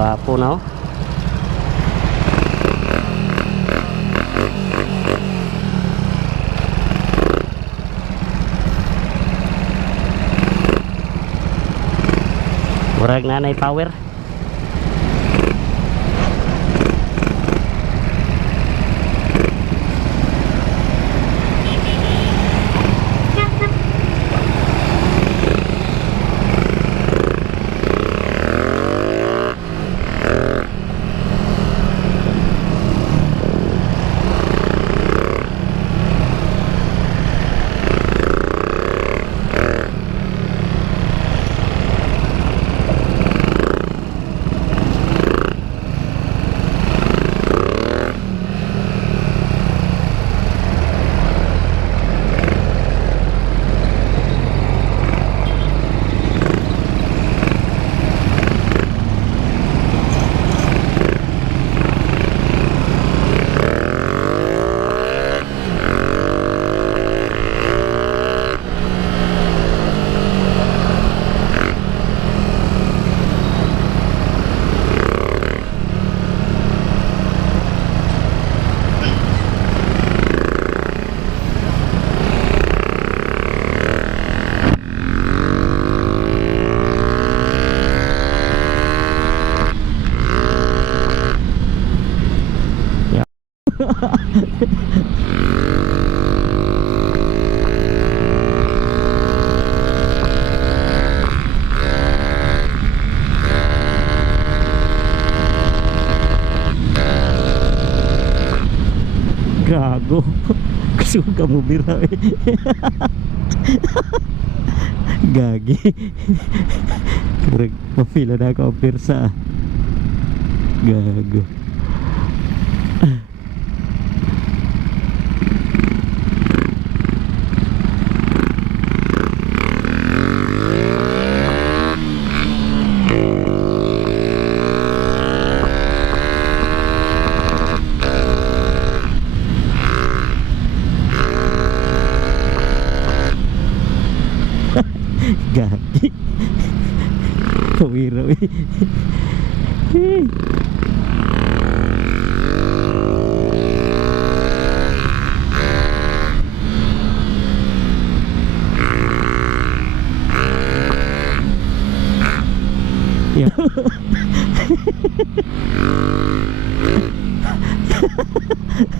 Gwapo na oh. Murag nanay power. Gago. Kasi huwag ka mo bira eh. Gagi. Mapila na ako ang persa. Gago. Gagi. Pawira eh.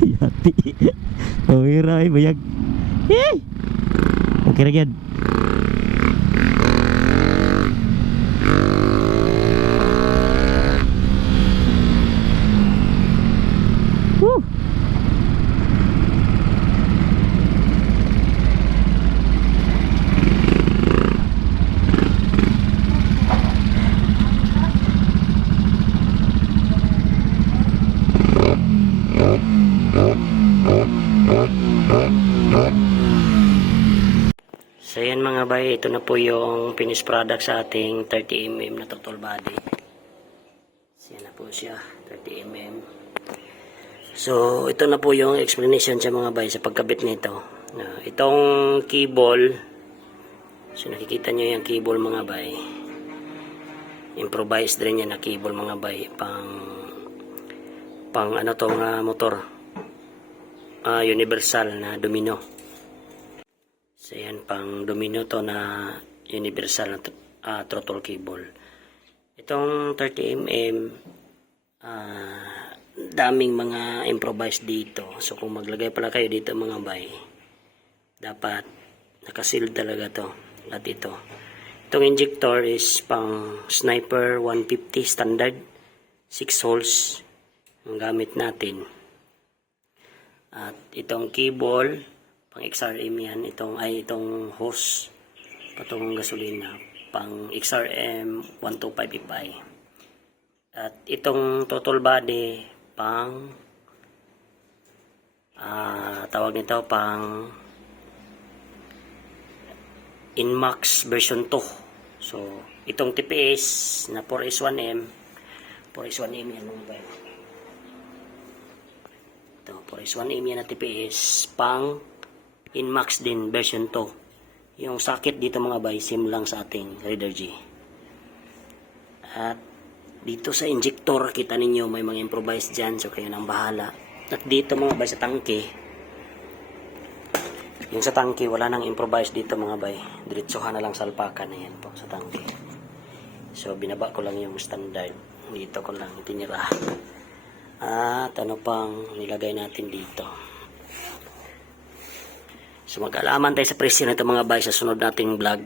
Yati. Pawira eh. Bayag. Okay na yan. So yan mga bay, ito na po yung finished product sa ating 30mm na throttle body. So yan na po siya, 30mm. So ito na po yung explanation sa mga bay sa pagkabit nito. Itong cable, so nakikita nyo yung cable mga bay. Improvised rin yan na cable mga bay, pang ano tong motor. Universal na domino. So yan, pang domino to na universal na throttle cable. Itong 30mm, daming mga improvised dito. So kung maglagay pala kayo dito mga bay, dapat nakaseal talaga to. At ito. Itong injector is pang Sniper 150 standard. 6 holes ang gamit natin. At itong cable, pang XRM yan, itong hose, patungong gasolina, pang XRM 125 FI. At itong throttle body, pang tawag nito, pang Inmax version 2. So, itong TPS na 4S1M yan mga bay. Ito, 4S1M yan na TPS, pang Inmax din version 2. Yung socket dito mga bay, same lang sa ating Raider G. At Dito sa injector, kita ninyo may mga improvise dyan. So kayo nang bahala. At dito mga bay sa tangke. Yung sa tangke, wala nang improvise dito mga bay. Diretsuhan na lang salpakan na yan po sa tangke. So binaba ko lang yung standard. Dito ko lang tinira. At ano pang nilagay natin dito. So mag-alaman tayo sa presyo nito mga bay sa sunod nating vlog.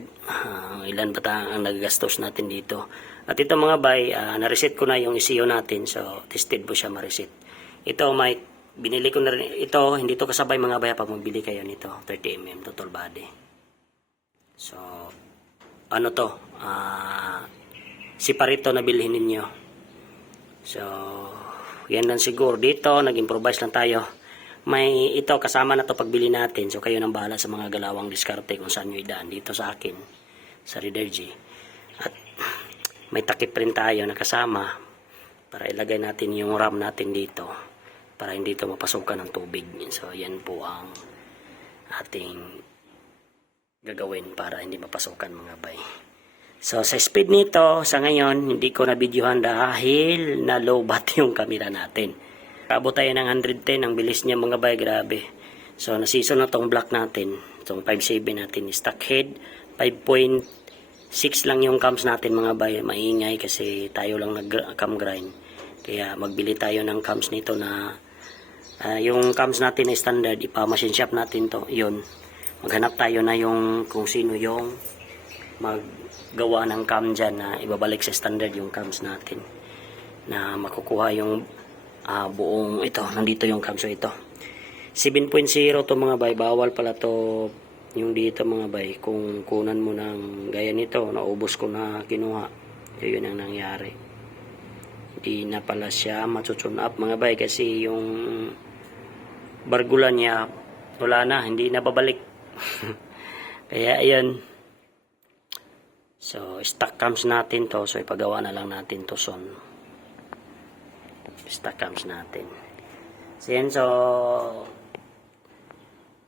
Ilan ba ang nagagastos natin dito. At ito mga bay, na-reset ko na yung ECU natin. So tested po siya ma-reset. Ito may binili ko na rin. Ito hindi to kasabay mga bay pag mabili kayo nito. 30mm total body. So ano to? Separate na bilhin ninyo. So yan lang siguro. Dito nag-improvise lang tayo. May ito kasama na to pagbili natin. So kayo nang bahala sa mga galawang diskarte kung saan nyo idaan. Dito sa akin, sa Redergy. At may takip rin tayo na kasama para ilagay natin yung RAM natin dito para hindi ito mapasukan ng tubig. So yan po ang ating gagawin para hindi mapasukan mga bay. So sa speed nito sa ngayon hindi ko na videohan dahil na low bat yung camera natin. Abot tayo ng 110 ang bilis niya mga bay, grabe. So na-season na tong block natin. Itong 5.7 natin stock head. 5.6 lang yung cams natin mga bay. Maingay kasi tayo lang nag-cam grind. Kaya magbili tayo ng cams nito na yung cams natin na standard. Ipa-machine shop natin to. Yun. Maghanap tayo na yung kung sino yung maggawa ng cam dyan na ibabalik sa standard yung cams natin. Na makukuha yung buong ito, nandito yung cams. So ito 7.0 to mga bay, bawal pala to yung dito mga bay. Kung kunan mo ng gaya nito, naubos ko na kinuha. Yun ang nangyari, hindi na pala siya matutune up mga bay kasi yung bargulan niya wala na, hindi na babalik. Kaya ayun, so stock cams natin to, so ipagawa na lang natin to son stock cams natin. So yan, so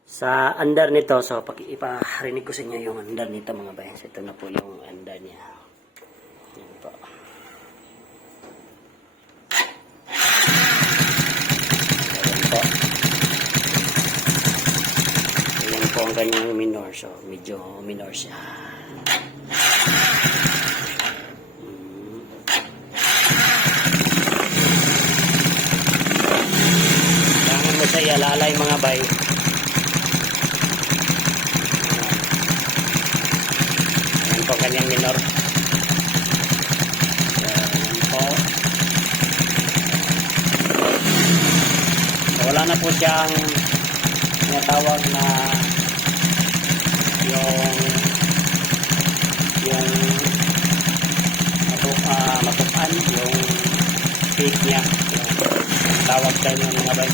sa under nito, so iparinig ko sa inyo yung under nito mga bayan. So ito na po yung under niya. Yan po. Ayan po. Ayan po ang kanyang minor. So medyo minor siya. Saya lalay mga bay. Ayan po kanyang minor. Ayan po. So, wala na po siyang tinatawag na yung matukan yung speed niya. Yung tawag tayo ng mga bay.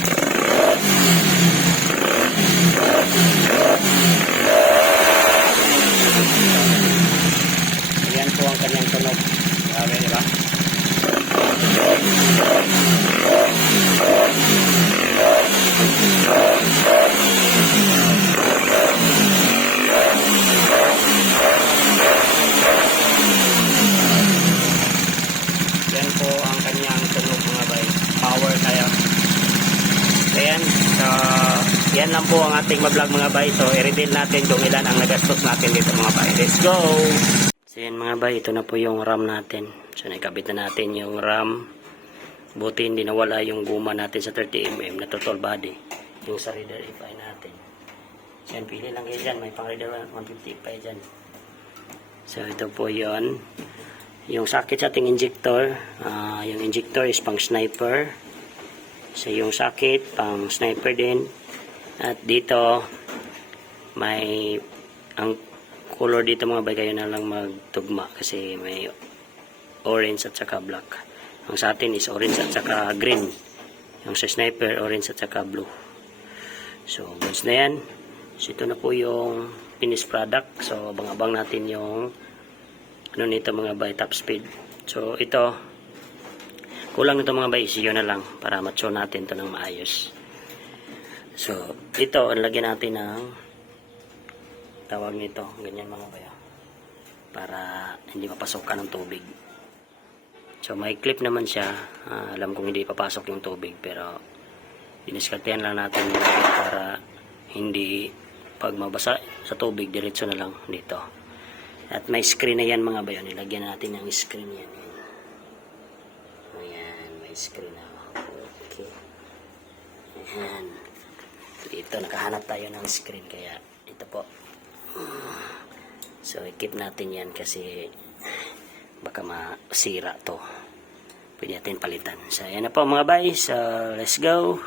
Ayan po ang kanyang tunog. Grabe, diba? Yan po ang kanyang tunog mga bay. Power tayo. Ayan, so yan lang po ang ating mablog mga bay. So i-reveal natin kung ilan ang nagastos natin dito mga bay. Let's go! So yan mga bay, ito na po yung RAM natin. So nakabit na natin yung RAM. Buti hindi nawala yung guma natin sa 30mm na total body. Yung sa reader FI natin. So yan, pili lang kayo dyan. May pang reader 150 FI dyan. So ito po yon. Yung socket sa ating injector. Yung injector is pang sniper. So yung socket pang sniper din. At dito may ang color dito mga bay, kayo na lang magtugma kasi may orange at saka black. Ang sa atin is orange at saka green. Yung sa sniper orange at saka blue. So goods na yan. So ito na po yung finished product. So abang-abang natin yung ano nito mga bay, top speed. So ito kulang nito mga bay, isiyo na lang para matso natin to ng maayos. So ito lagyan natin ng tawag nito ganyan mga bay, para hindi mapasokan ng tubig. So may clip naman siya. Alam kong hindi papasok yung tubig, pero diniskartehan lang natin yun para hindi pag mabasa sa tubig, diretso na lang dito. At may screen na yan mga bayo. Nilagyan natin ng screen yan. Ayan, may screen na. Okay. Ayan. Dito, nakahanap tayo ng screen. Kaya, ito po. So, i-keep natin yan kasi baka masira to. Pwede natin palitan. So, ayan na po mga bay. So, let's go.